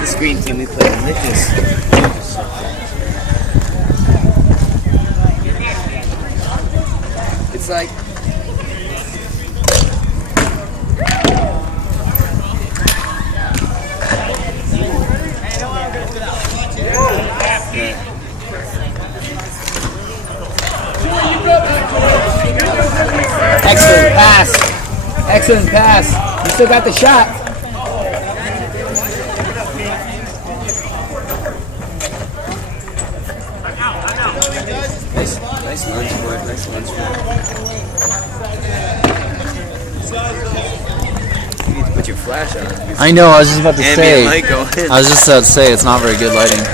This green team we play religious. It's like excellent pass. Excellent pass. You still got the shot. Nice lunge for it. Nice lunge for it. You need to put your flash on. I know. I was just about to say. Light going in. I was just about to say it's not very good lighting.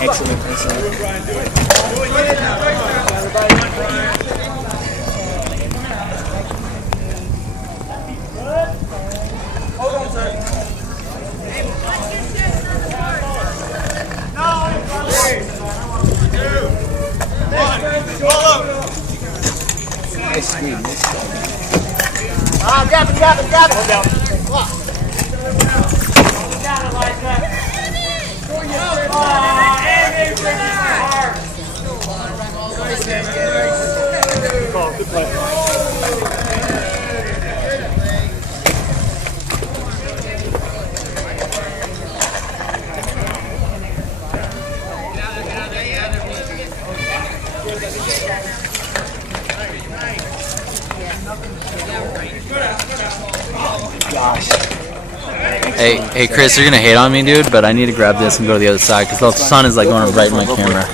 Excellent. Hold on, sir. Nice screen. Nice screen. Grab it. Hold down. Got it like that. Good play. Gosh. Hey, Chris, you're gonna hate on me, dude, but I need to grab this and go to the other side because the sun is like going right in my camera.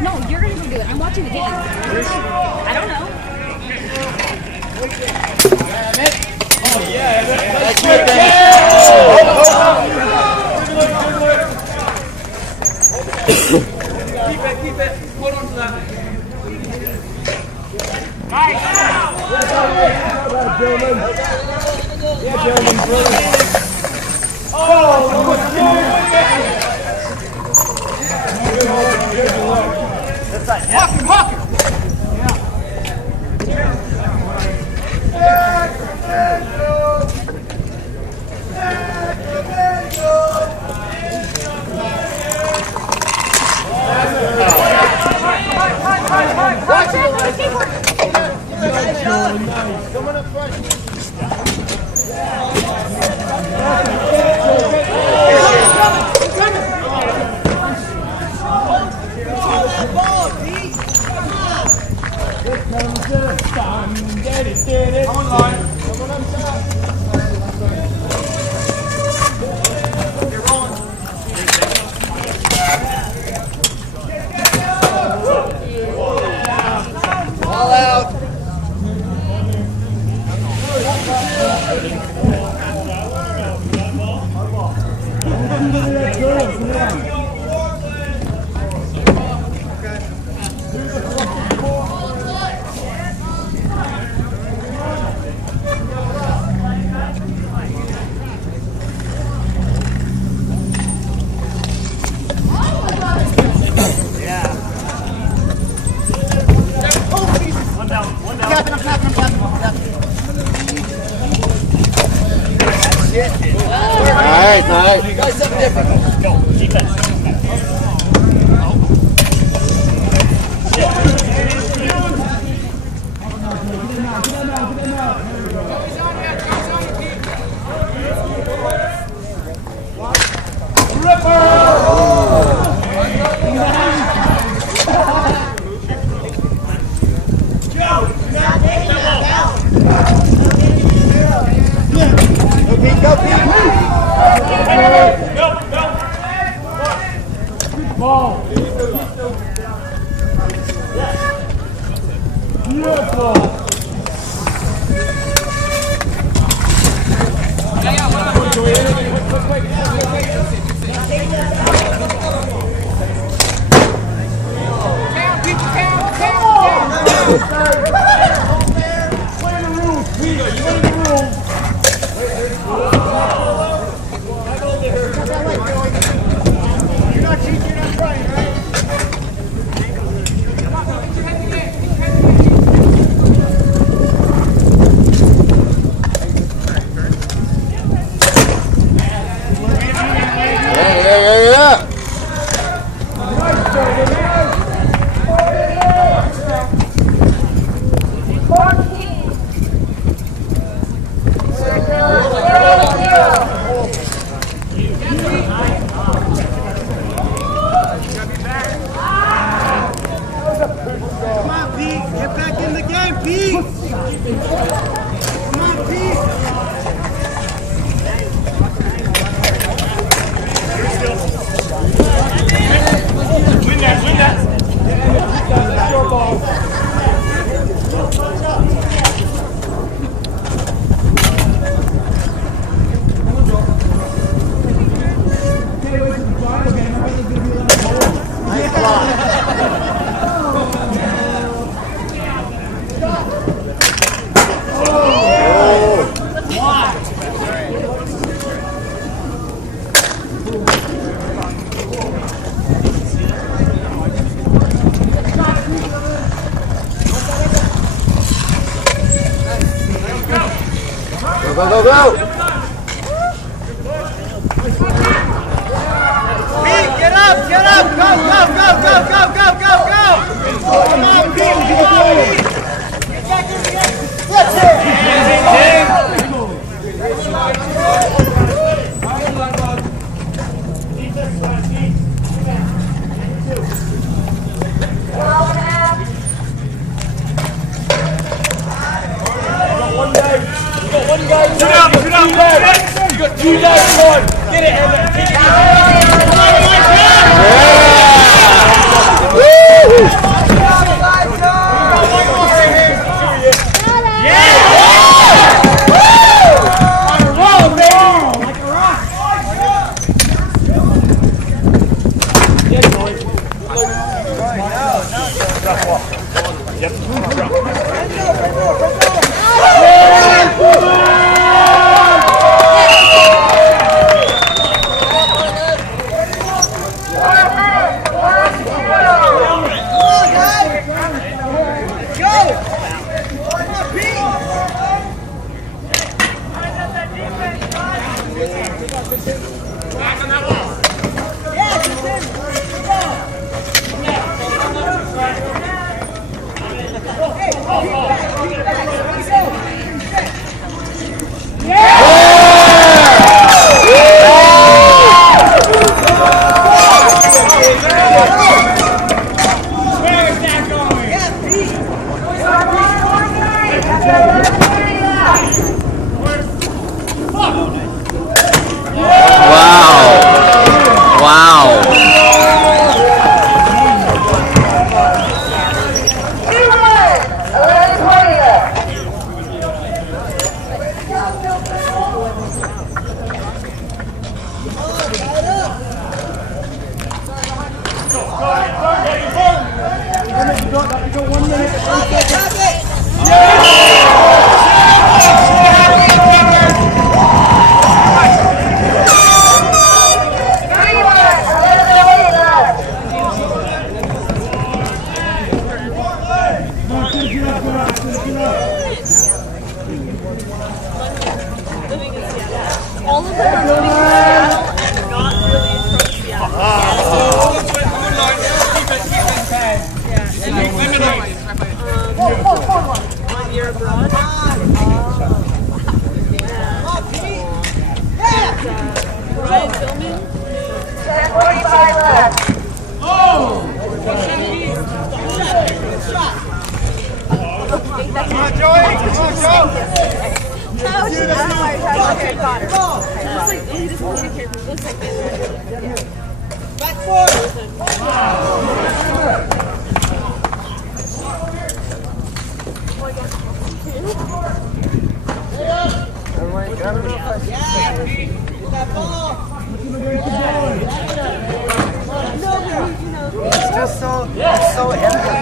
No, you're gonna go do it. I'm watching the game. I don't know. Oh, yeah. That's good, Keep it. Hold on to that. Nice. Yeah, German. Oh, that's right. Hawk him. Watch it. Coming up front. All out. All right. Try something different. Go. Defense. Go, Pete. Go, go, go! Pete, get up, get up! Go, go, go, go, go, go, go, go! Come on, Pete, come on, Pete! Get back in the game! Let's One guy. You got one guy. Shoot out, shoot out, you got two guys on. Get it, Evan. Take All of them are moving to Seattle and not really from Seattle. One year abroad. Ryan Tillman. 10:45 left. Come on, Joey! Come on, Joe! Back forward. It's just so evident.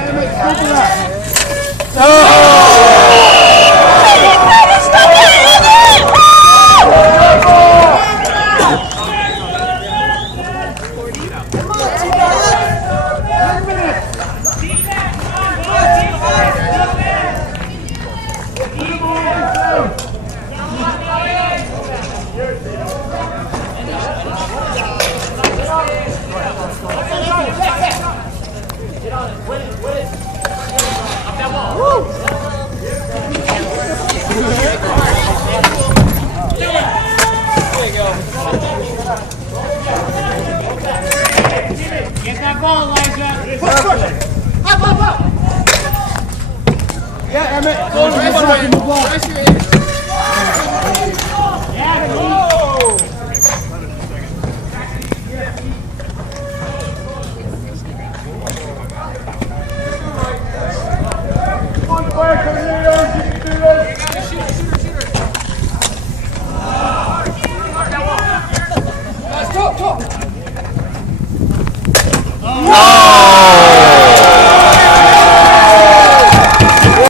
Get that ball, Elijah. Up. Yeah, Emmett. Go to the ball.